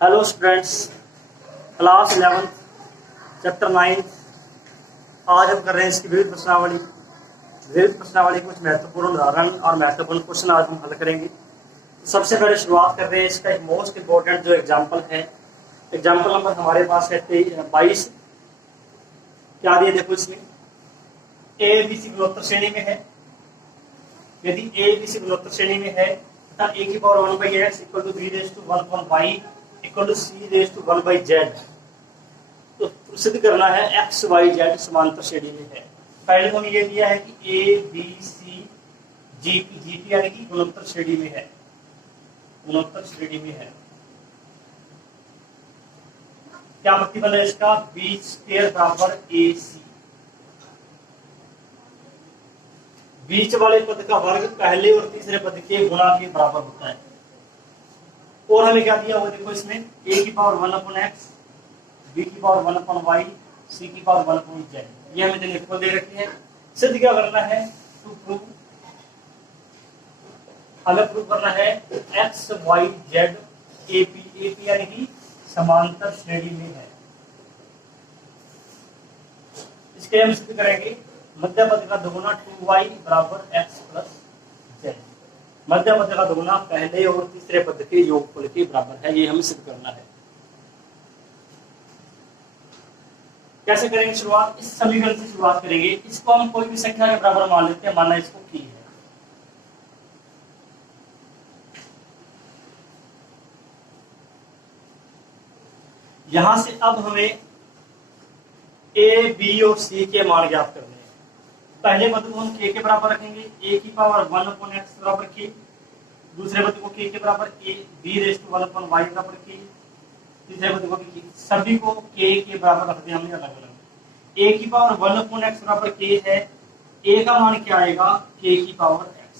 Hello students, class 11 chapter 9। आज हम कर रहे हैं इसकी विविध प्रश्नावली। विविध प्रश्नावली कुछ महत्वपूर्ण उदाहरण और महत्वपूर्ण क्वेश्चन आज हम हल करेंगे। सबसे पहले शुरुआत कर रहे हैं इसका एक मोस्ट इंपॉर्टेंट जो एग्जाम्पल है। एग्जाम्पल नंबर हमारे पास है 22। क्या दिए देखो, इसमें ए बी सी गुणोत्तर श्रेणी में है। यदि ए बी सी गुणोत्तर श्रेणी में है तब ए की power 1/x equal to b raise to 1 upon y equal to c raise to 1/z। तो सिद्ध करना है x y z समांतर श्रेणी में है। पहले हमें ये दिया है कि A B C G P यानी कि गुणोत्तर श्रेणी में है। गुणोत्तर श्रेणी में है। क्या प्रतिबल है इसका? बी स्क्वायर बराबर ए सी। बीच वाले पद का वर्ग पहले और तीसरे पद के गुणा के बराबर होता है। और हमें क्या दिया वो देखो, इसमें a की पावर 1 अपॉन x, b की पावर 1 अपॉन y, c की पावर 1 अपॉन z। ये हमें इक्वल दे रखी है। सिद्ध क्या करना है? टू प्रूव, हमें प्रूव करना है x y z AP यानी कि समांतर श्रेणी में है। इसके हम सिद्ध करेंगे मध्य पद का दोगुना 2y बराबर x प्लस z। मध्य पद का दोगुना पहले और तीसरे पद के योगफल के बराबर है। ये हमें सिद्ध करना है। कैसे करेंगे शुरुआत? इस समीकरण से शुरुआत करेंगे। इसको हम कोई भी संख्या के बराबर मान लेते हैं। माना इसको की है। यहां से अब हमें ए बी और सी के मान ज्ञात करने हैं। पहले पद को हम k के बराबर रखेंगे, a की पावर 1 अपॉन x बराबर k। दूसरे पद को k के बराबर a b raise to 1 upon y बराबर k। तीसरे पद को भी सभी को k के बराबर रख दिया हमने अलग अलग। a की पावर 1 अपॉन x बराबर k है। a का मान क्या आएगा? k की पावर x।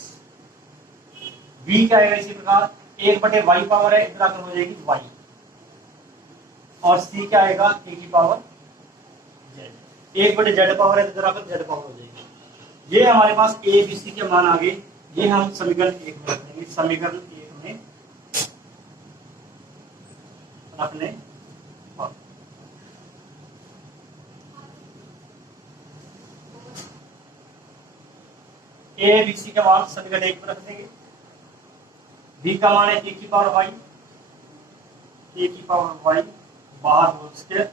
b क्या आएगा? इसी प्रकार 1/y पावर है, इधर आकर हो जाएगी y। और c क्या आएगा? k की पावर z। 1/z पावर है, इधर आकर z पावर हो जाएगी। ये हमारे पास ए बी सी के मान आ गए। ये हम समीकरण 1 में रखेंगे। समीकरण 1 में रखने ए बी सी का मान समीकरण 1 में रख देंगे। बी का मान है k की पावर y, k की पावर y बाहर होल स्क्वायर।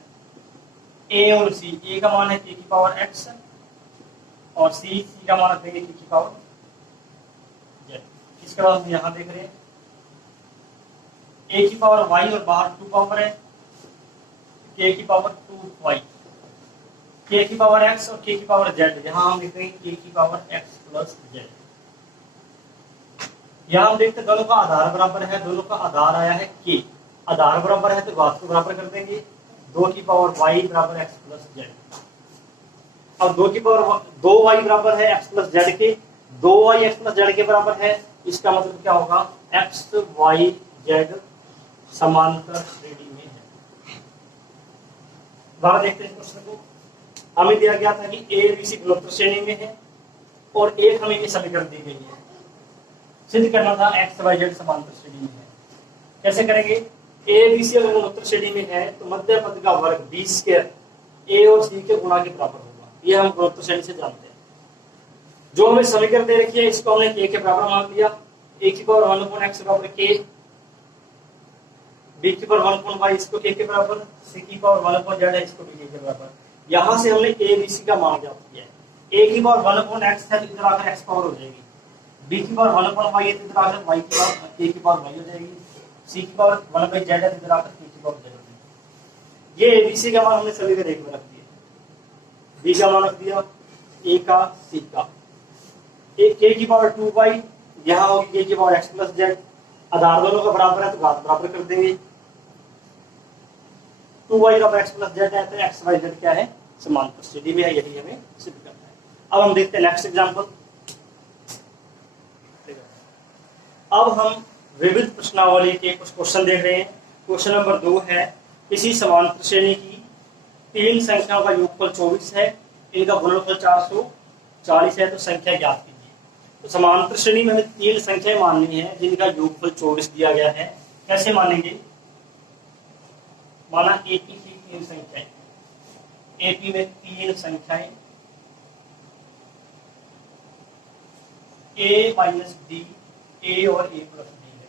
ए और सी, ए का मान है k की पावर x और सी का मान रख देंगे k की पावर z। इसके बाद हम यहां देख रहे हैं a की पावर y और बाहर 2 पावर है, k की पावर 2y, k की पावर x और k की पावर z। यहां हम लिख रहे हैं k की पावर x प्लस z। यहां हम देखते हैं दोनों का आधार बराबर है। दोनों का आधार आया है k। आधार बराबर है तो घात को बराबर कर देंगे। 2 की पावर y बराबर x प्लस z। अब 2 की पावर 2y बराबर है x प्लस z के। 2y x प्लस z के बराबर है। इसका मतलब क्या होगा? x y z समांतर श्रेणी में है। बाहर देखते हैं प्रश्न को। हमें दिया गया था कि ए बी सी गुणोत्तर श्रेणी में है और एक हमें ये समीकरण दी गई है। सिद्ध करना था x y z समांतर श्रेणी में है। कैसे करेंगे? ए बी सी अगर गुणोत्तर श्रेणी में है तो मध्य पद का वर्ग b स्क्वायर ए और सी के गुणा के बराबर होगा। ये हम गुणोत्तर श्रेणी से जानते हैं। जो हमें समीकरण दे रखी है इसको हमने k के बराबर मान लिया। a की पावर 1 अपॉन x बराबर k, b की पावर 1 अपॉन y इसको k के बराबर, c की पावर 1 अपॉन z है इसको भी k के बराबर। यहां से हमने a b c का मान ज्ञात किया है। a की पावर 1 अपॉन x है तो इधर आकर x पावर हो जाएगी। b की पावर 1 अपॉन y है तो इधर आकर y की पावर k की पावर y हो जाएगी। c की पावर 1/z है तो इधर आकर k की पावर z हो जाएगी। ये a b c का मान हमने समीकरण 1 में रख दिया। b का मान रख दिया, a का, c का। k की पावर 2y, यहाँ होगी k की पावर x प्लस z। आधार दोनों का बराबर है तो घात बराबर कर देंगे। 2y का x प्लस z है तो x y z क्या है? समांतर श्रेणी में है। यही हमें सिद्ध करना है। अब हम देखते हैं नेक्स्ट एग्जांपल। अब हम विविध प्रश्नावली के कुछ क्वेश्चन देख रहे हैं। क्वेश्चन नंबर 2 है, किसी समांतर श्रेणी की 3 संख्याओं का योगफल 24 है, इनका गुणनफल 440 है, तो संख्या ज्ञात कीजिए। तो समांतर श्रेणी में हमें 3 संख्याएं माननी है जिनका योगफल 24 दिया गया है। कैसे मानेंगे? माना एपी की तीन संख्याएं, एपी में तीन संख्याएं ए माइनस डी, ए और ए प्लस डी है।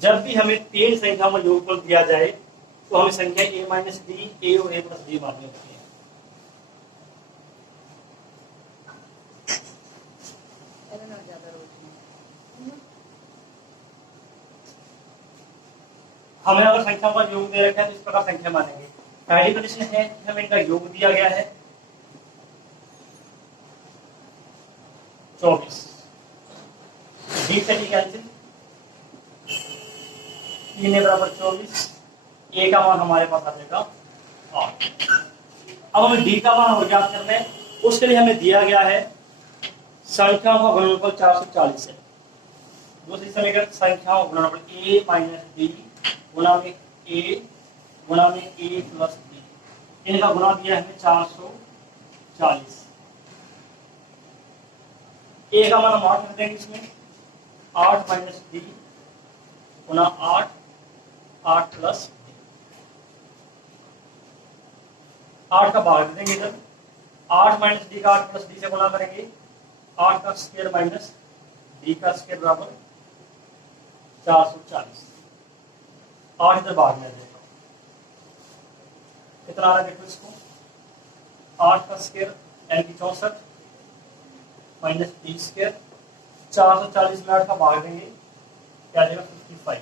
जब भी हमें तीन संख्याओं में योगफल दिया जाए तो हमें संख्या ए माइनस डी, ए और ए प्लस डी माननी होती है। हमें अगर संख्याओं का योग दे रखा है तो इस प्रकार संख्या मानेंगे। पहली कंडीशन है कि हमें इनका योग दिया गया है 24, डी से डी कैंसिल, 3 बराबर 24, ए का मान हमारे पास आ जाएगा 8। अब हमें डी का मान और ज्ञात करना है, उसके लिए हमें दिया गया है संख्याओं का गुणनफल 440 है। दूसरी समीकरण संख्याओं का गुणनफल ए माइनस डी गुणा में ए प्लस डी, इनका गुणा दिया है हमें 440। ए का मान हम 8 रख देंगे, इसमें 8 माइनस डी गुणा 8 प्लस डी, 8 का भाग दे देंगे इधर, 8 माइनस डी का 8 प्लस डी से गुणा करेंगे, 8 का स्क्वायर माइनस डी का स्क्वायर बराबर 440। 8 इधर भाग में देता हूं, कितना आ रहा है देखो इसको, 8 का स्क्वायर यानी कि 64 माइनस डी स्क्वायर, 440 में 8 का भाग देंगे, क्या देगा 55।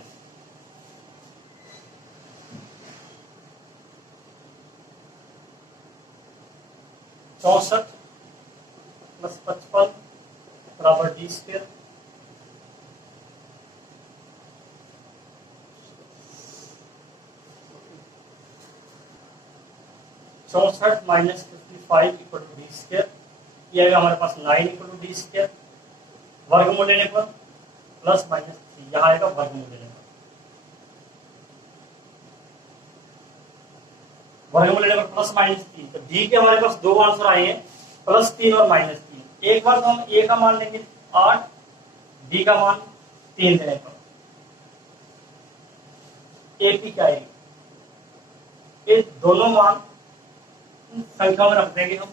चौसठ प्लस 55 बराबर D square, 64 minus 55 equal to D square, ये आएगा हमारे पास 9 इक्वल टू डी स्क्वायर, वर्गमूल लेने पर प्लस माइनस 3, यहाँ आएगा वर्गमूल लेने पर, वर्गमूल लेने पर प्लस माइनस 3। तो डी के हमारे पास दो आंसर आए हैं, +3 और -3। एक बार तो हम ए का मान लेंगे 8, डी का मान 3 देने पर एपी क्या आएगी, ये दोनों मान संख्या में रख देंगे हम,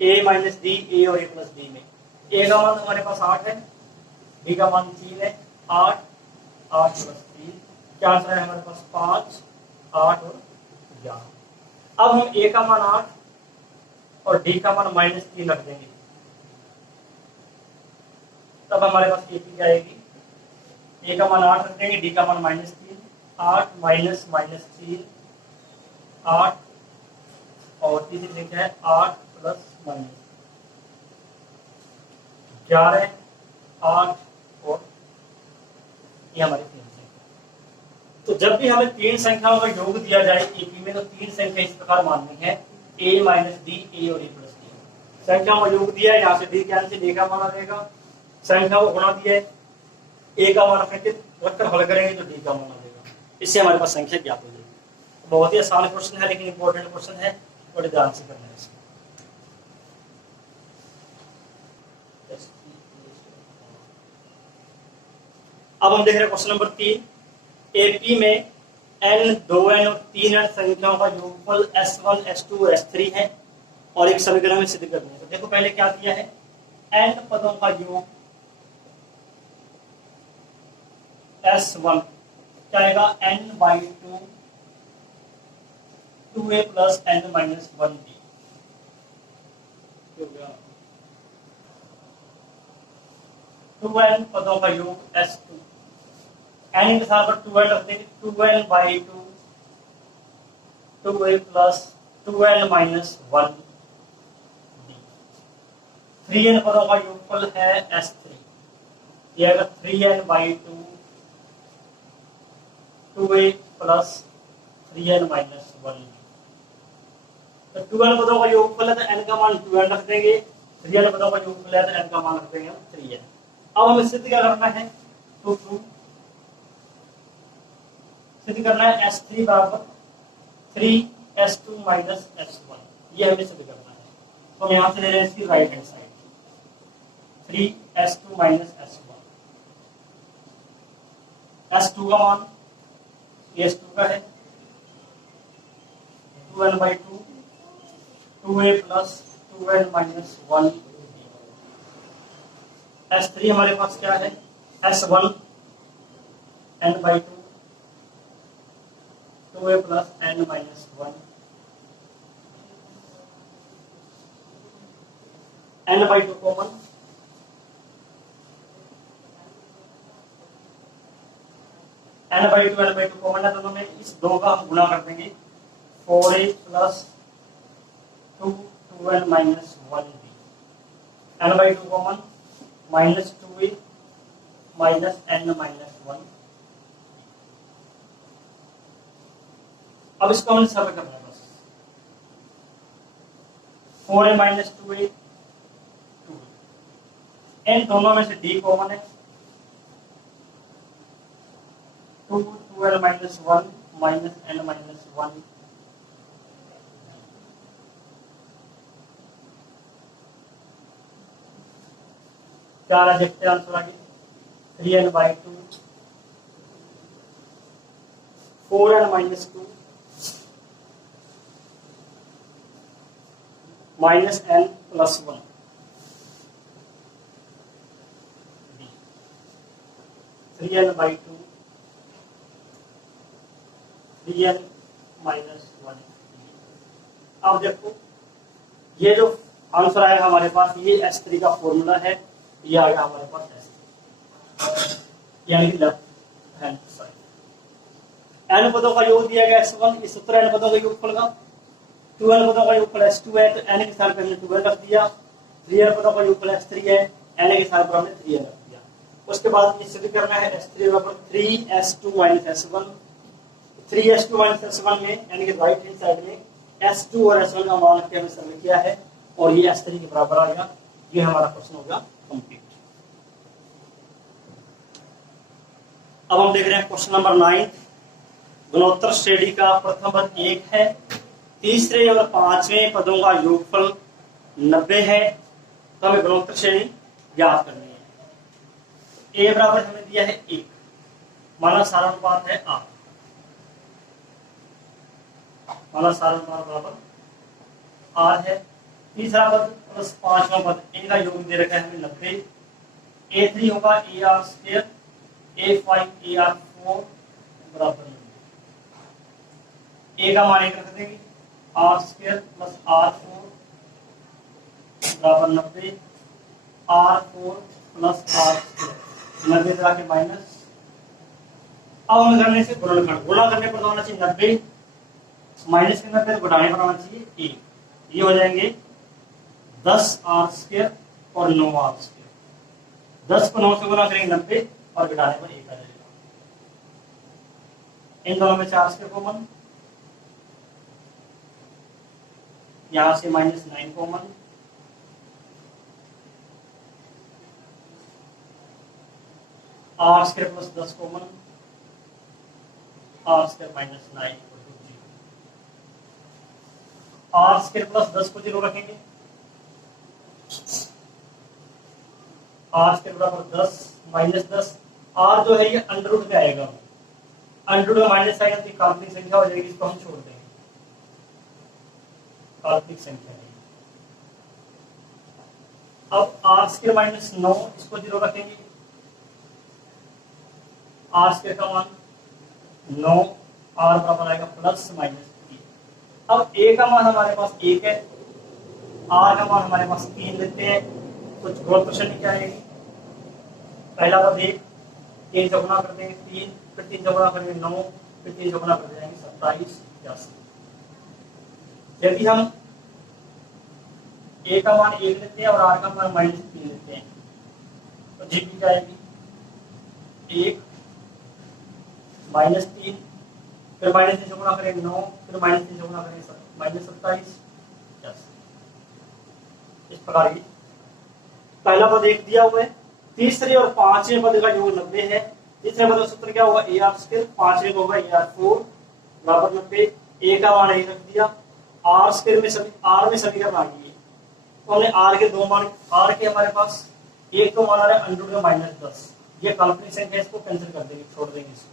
ए माइनस डी, ए और ए प्लस डी में। ए का मान हमारे पास 8 है, डी का मान 3 है, 8 प्लस 3, क्या आंसर है हमारे पास 5, 8 और 11। अब हम ए का मान 8 और डी का मान -3 रख देंगे, तब हमारे पास ए की क्या आएगी, ए का मान 8 रख देंगे, डी का मान -3, 8 माइनस -3 8 और तीसरी संख्या है 8 प्लस -11, 8 और ये हमारी तीन संख्या। तो जब भी हमें तीन संख्याओं का योग दिया जाए एपी में, तो तीन संख्या इस प्रकार माननी है, ए माइनस डी, ए और ए प्लस डी। संख्याओं का योग दिया है, यहाँ से डी कैंसिल, ए का मान आ जाएगा, संख्या को गुणा दिया है, ए का मान रखकर हल करेंगे तो डी का मान आ जाएगा, इससे हमारे पास संख्या ज्ञात हो जाएगी। बहुत ही आसान क्वेश्चन है लेकिन इंपॉर्टेंट क्वेश्चन है, बड़े ध्यान से करना है इसको। अब हम देख रहे हैं क्वेश्चन नंबर 3। एपी में n, 2n और 3n संख्याओं का योगफल s1, s2 और s3 है और एक समीकरण में सिद्ध करनी है। तो देखो पहले क्या दिया है, n पदों का योग s1 क्या आएगा, n/2 2a plus n minus 1b, 2n पदों का योग s2, n के स्थान पर 2n रख देंगे, 2n/2 2a plus 2n minus 1b। 3n पदों का योगफल है s3, यह आएगा 3n/2 2a plus 3n minus 1b। तो 2n पदों का योगफल है तो n का मान 2n रख देंगे, 3n पदों का योगफल है तो n का मान रख देंगे हम 3n। अब हमें सिद्ध क्या करना है, तो सिद्ध करना है s3 बराबर 3s2 माइनस s1, ये हमें सिद्ध करना है। तो हम यहाँ से ले रहे हैं इसकी right hand side, 3s2 minus s1, s2 का मान s2 का है 2n/2 2a plus 2n minus 1 S3 हमारे पास क्या है S1 n/2 2a plus n minus 1 n/2 common n/2 common है दोनों में, इस दो का हम गुणा कर देंगे 4a plus 2n minus 1b n/2 common minus 2a minus n minus 1। अब इसको हमने सरल करना है बस 4a माइनस 2a 2 इन दोनों में से d कॉमन है 2n minus 1 minus n minus 1 क्या देखते हैं आंसर आगे 3n/2 4n minus 2 minus n plus 1 3n/2 3n minus 1। अब देखो ये जो आंसर आएगा हमारे पास, ये S3 का फॉर्मूला है, ये आ गया हमारे पास S3 यानी कि लेफ्ट हैंड साइड। n पदों का योग दिया गया S1, इस सूत्र n पदों का योगफल का 2n पदों का योगफल S2 है, तो n के स्थान पर हमने 2n रख दिया। 3n पदों का योगफल S3 है, n के स्थान पर हमने 3n रख दिया। उसके बाद ये सिद्ध करना है S3 बराबर 3s2 minus S1। 3s2 minus S1 में यानी कि राइट हैंड साइड में S2 और S1 का मान हमने सरल किया है और ये S3 के बराबर आएगा। ये हमारा क्वेश्चन होगा कंप्लीट। अब हम देख रहे हैं क्वेश्चन नंबर 9। गुणोत्तर श्रेणी का प्रथम पद 1 है, तीसरे और पांचवें पदों का योगफल 90 है, तो हमें गुणोत्तर श्रेणी ज्ञात करनी है। a बराबर हमें दिया है 1, माना सारानुपात है r, माना सारानुपात बराबर r है। तीसरा पद प्लस पांचवा पद, इनका योग दे रखा है हमें 90। a3 होगा ar² a5 ar4 बराबर 90। a का मान 1 रख देंगे, r² प्लस r4 बराबर 90, r4 प्लस r² 90 तरह के माइनस। अब हम करने से गुणनखंड, गुणा करने पर होना चाहिए 90, माइनस के 90 घटाने पर होना चाहिए 1। ये हो जाएंगे 10r² और 9r²। 10 को 9 से गुणा करेंगे 90 और घटाने पर 1 आ जाएगा। इन दोनों में 4² कॉमन, यहां से minus 9 common, r² plus 10 common, r² minus 9 r² plus 10 को 0 रखेंगे, r² बराबर 10 माइनस 10। r जो है ये अंडर रूट में आएगा, अंडर रूट में माइनस आएगा तो काल्पनिक संख्या हो जाएगी, इसको हम छोड़ देंगे, काल्पनिक संख्या है। अब r² माइनस 9 इसको 0 रखेंगे, r² का मान 9, r बराबर आएगा प्लस माइनस 3। अब a का मान हमारे पास 1 है, r का मान हमारे पास 3 लेते हैं, तो गुणोत्तर श्रेणी क्या आएगी? पहला पद 1, 3 से गुणा कर देंगे 3, फिर 3 से गुणा करेंगे 9, फिर 3 से गुणा कर देंगे 27 81। यदि हम a का मान 1 लेते हैं और r का मान माइनस 3 लेते हैं, तो जीपी क्या आएगी? 1 माइनस 3, फिर माइनस 3 से गुणा करेंगे 9, फिर माइनस 3 से गुणा करेंगे माइनस 27 81। इस प्रकार की पहला पद 1 दिया हुआ है, तीसरे और पांचवें पद का योग 90 है। तीसरे पद का सूत्र क्या होगा? ar², पांचवें का होगा ar4 बराबर 90। a का मान 1 रख दिया, r² में सभी r में समीकरण आ गई, तो हमने r के दो मान, r के हमारे पास एक तो मान आ रहा है अंडर रूट माइनस 10, ये काल्पनिक संख्या, इसको कैंसिल कर देंगे, छोड़ देंगे इसको।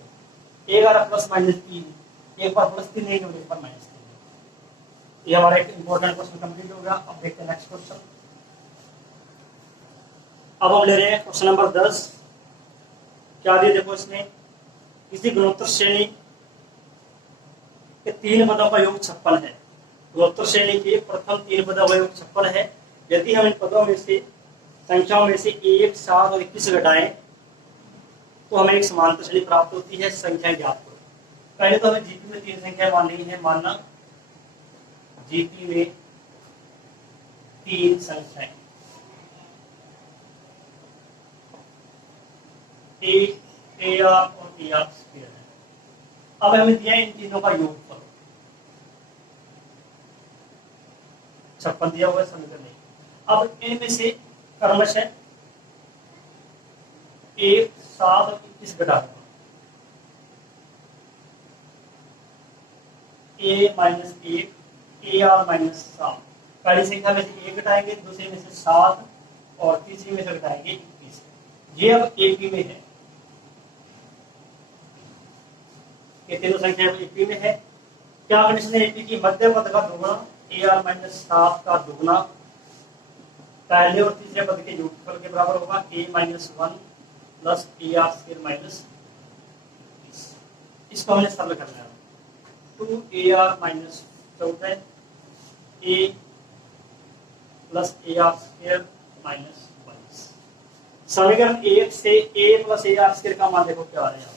एक आ रहा प्लस माइनस 3, एक बार प्लस 3 एक बार माइनस 3, ये हमारा एक इंपॉर्टेंट क्वेश्चन कंप्लीट हो गया। अब देखते हैं नेक्स्ट क्वेश्चन। अब हम ले रहे हैं क्वेश्चन नंबर 10। क्या दिया देखो इसमें, किसी गुणोत्तर श्रेणी के 3 पदों का योग 56 है। गुणोत्तर श्रेणी के प्रथम 3 पदों का योग 56 है। यदि हम इन पदों में से संख्याओं में से 1, 7 और 21 घटाएं तो हमें एक समांतर श्रेणी प्राप्त होती है। संख्या ज्ञात करो। पहले तो हमें जीपी में 3 संख्याएं मान ली है। मानना जीपी में 3 संख्याएं ए आर और ए आर स्क्वायर है। अब हमें दिया इन तीनों का योगफल 56 दिया हुआ है समीकरण में। अब इनमें से क्रमशः 1, 7 और 21 घटा दूंगा। ए माइनस 1, ए आर माइनस 7। पहली संख्या में से 1 घटाएंगे, दूसरे में से 7 और तीसरी में से घटाएंगे 21। ये अब एपी में है। ये तीनों संख्या एपी में है। क्या कंडीशन है एपी की? मध्य पद का दुगुना ए आर माइनस 7 का दुगुना पहले और तीसरे पद के योगफल के बराबर होगा। A minus 1 plus a r square minus 20। इसको हमने सरल करना है। 2 a r minus 14 a plus a r square minus 22। समीकरण 1 से a plus a r square का मान देखो क्या आ रहा है।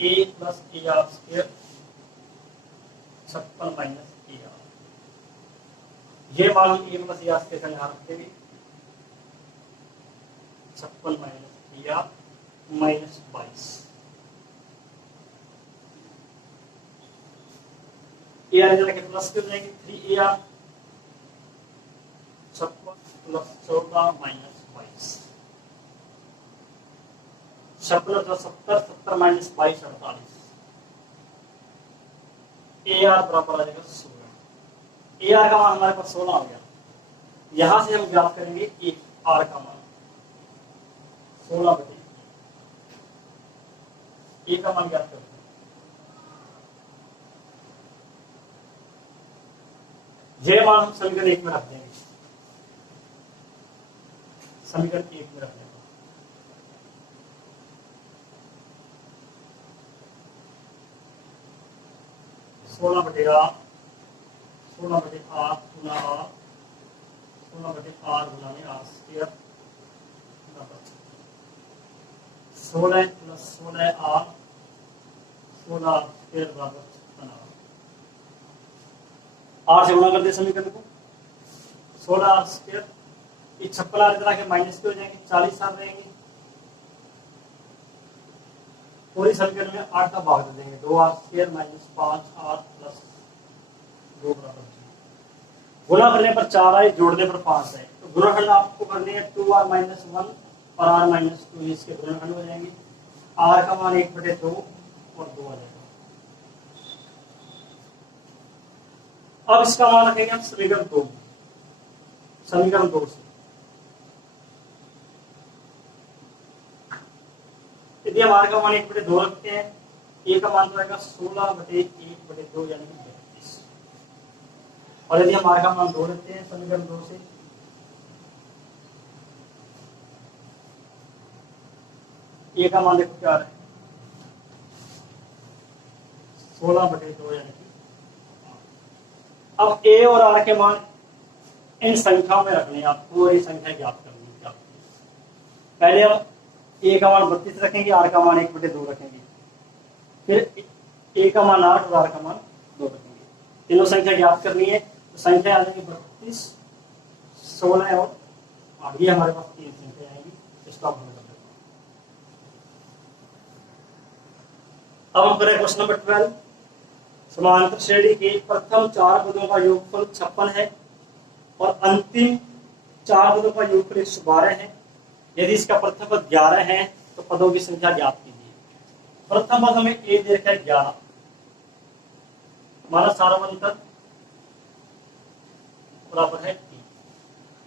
A plus a r square 56 minus a r. ये मान a plus a r square का यहाँ रखेंगे 56 minus a r minus 22। A R इधर के प्लस कर देंगे 3 A R 56 plus 14 minus 22। 56 plus 70, 70 minus 22 48। A R बराबर आ जाएगा 16। ए आर का मान हमारे पास 16 हो गया। यहां से हम ज्ञात करेंगे ए आर का मान 16 बटे ए का मान ज्ञात करते हैं। ये मान हम समीकरण 1 में रख देंगे। समीकरण 1 में रख देंगे। सोलह बटे आर गुना आर 16 बटे आर गुना R square 16 plus 16 R 16 square बराबर 56। आर से गुणा कर दे समीकरण को। 16 आर स्क्वायर 56 आर इधर आके माइनस के हो जाएंगे, 40 आर रहेंगे। पूरी समीकरण में 8 का भाग दे देंगे। 2 R square minus 5 R plus 2 बराबर 0। गुणा करने पर 4 आए, जोड़ने पर 5 आए। तो गुणनखंड आपको करने हैं 2 आर माइनस 1 और आर माइनस 2। इसके गुणनखंड हो जाएंगे। आर का मान 1 बटे 2 और 2 आ जाएगा। अब इसका मान रखेंगे हम समीकरण 2 समीकरण 2 से। यदि हम आर का मान 1 बटे 2 रखते हैं, ए का मान तो आएगा 16 बटे 1 बटे 2 यानी कि 32। और यदि हम आर का मान 2 रखते हैं समीकरण 2 से, ए का मान देखो क्या आ रहा है 16 बटे 2 यानी कि। अब ए और आर के मान इन संख्याओं में रखने हैं आपको। ये संख्या ज्ञात करनी है। पहले हम ए का मान 32 रखेंगे, आर का मान 1 बटे 2 रखेंगे। फिर ए का मान 8 और आर का मान 2 रखेंगे। तीनों संख्या ज्ञात करनी है। तो संख्या आ जाएगी 32, 16 और 8। ये हमारे पास 3 संख्या आएंगी। इसका हम कर देते हैं। अब हम करें क्वेश्चन नंबर 12। समांतर श्रेणी के प्रथम 4 पदों का योगफल 56 है और अंतिम 4 पदों का योगफल 112 है। यदि इसका प्रथम पद 11 है तो पदों की संख्या ज्ञात कीजिए। प्रथम पद हमें ए दे रखा है 11। हमारा सार्वंतर बराबर है 3।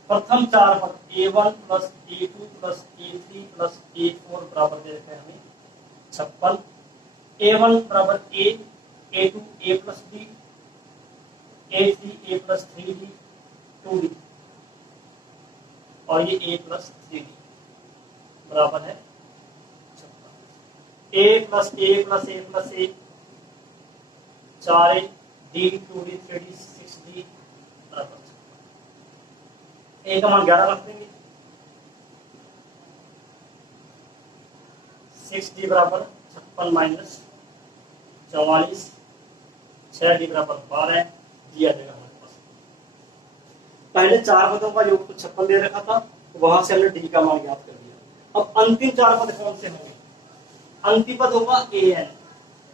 प्रथम 4 पद A1 plus A2 plus A3 plus A4 बराबर दे रखा है हमें 56। A1 बराबर A, A2 A plus B, A3 A + 3D 2D और ये A + 3D बराबर है 56। A + A + A + A 4A D 2D 3D 6D बराबर 56। A का मान 11 रख देंगे, 6D बराबर 56 - 44, 6D बराबर 12 दिया जाएगा हमारे पास। पहले 4 पदों का योग तो 56 दे रखा था, वहां से हमने D का मान ज्ञात कर दिया। अब अंतिम 4 पद कौन से होंगे? अंतिम पद होगा an,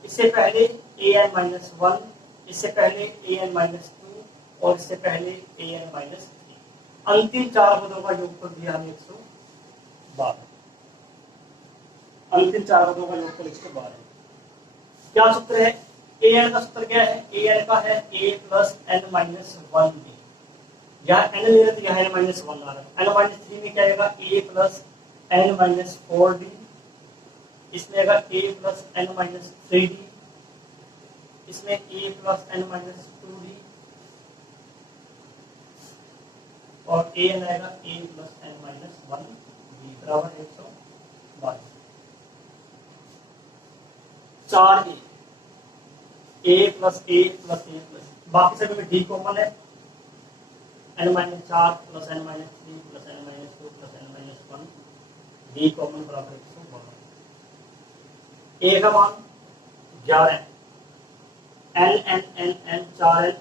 इससे पहले an - 1, इससे पहले an - 2 और इससे पहले an - 3। अंतिम 4 पदों का योगफल दिया हमें 112। अंतिम 4 पदों का योगफल 112। क्या सूत्र है? an का सूत्र क्या है? an का है a + n - 1d। यहाँ n ले रहे तो यहाँ n - 1 आ रहा है। n - 3 में क्या आएगा? a + n - 4d, इसमें आएगा a + n - 3d, इसमें a + n - 2d और an आएगा a + n - 1d बराबर 122। 4a a + a + a + बाकी सभी में d कॉमन है, n - 4 + n - 3 + n - 2 + n - 1 d common बराबर 112। a का मान 11, n n n n 4n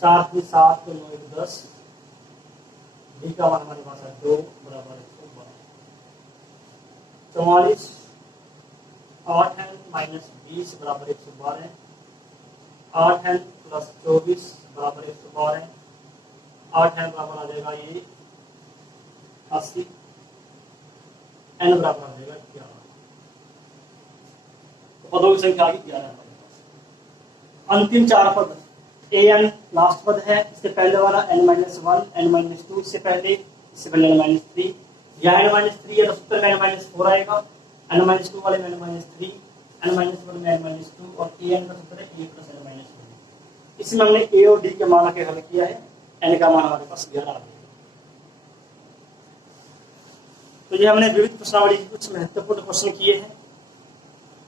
4 3 7 2 9 1 10 d का मान हमारे पास है 2 बराबर 112। 44 8n - 20 बराबर 112, 8n + 24 बराबर 112, 8n बराबर आ जाएगा ये 80, n बराबर आ जाएगा 11। तो पदों की संख्या आ गई 11 हमारे पास। अंतिम 4 पद an लास्ट पद है, इससे पहले वाला n - 1 n - 2, इससे पहले n - 3, या n - 3 या तो सूत्र में n - 4 आएगा, n - 2 वाले में n - 3, n - 1 में n - 2 और an का सूत्र है a + n - 2। इसमें हमने a और d के मान के हल किया है, n का मान हमारे पास 11 आ गया। तो ये हमने विविध प्रश्नावली के कुछ महत्वपूर्ण क्वेश्चन किए हैं।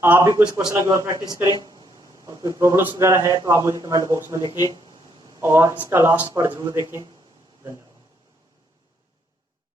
आप भी कुछ क्वेश्चन की और प्रैक्टिस करें, और कोई प्रॉब्लम्स वगैरह है तो आप मुझे कमेंट बॉक्स में लिखें और इसका लास्ट पार्ट जरूर देखें।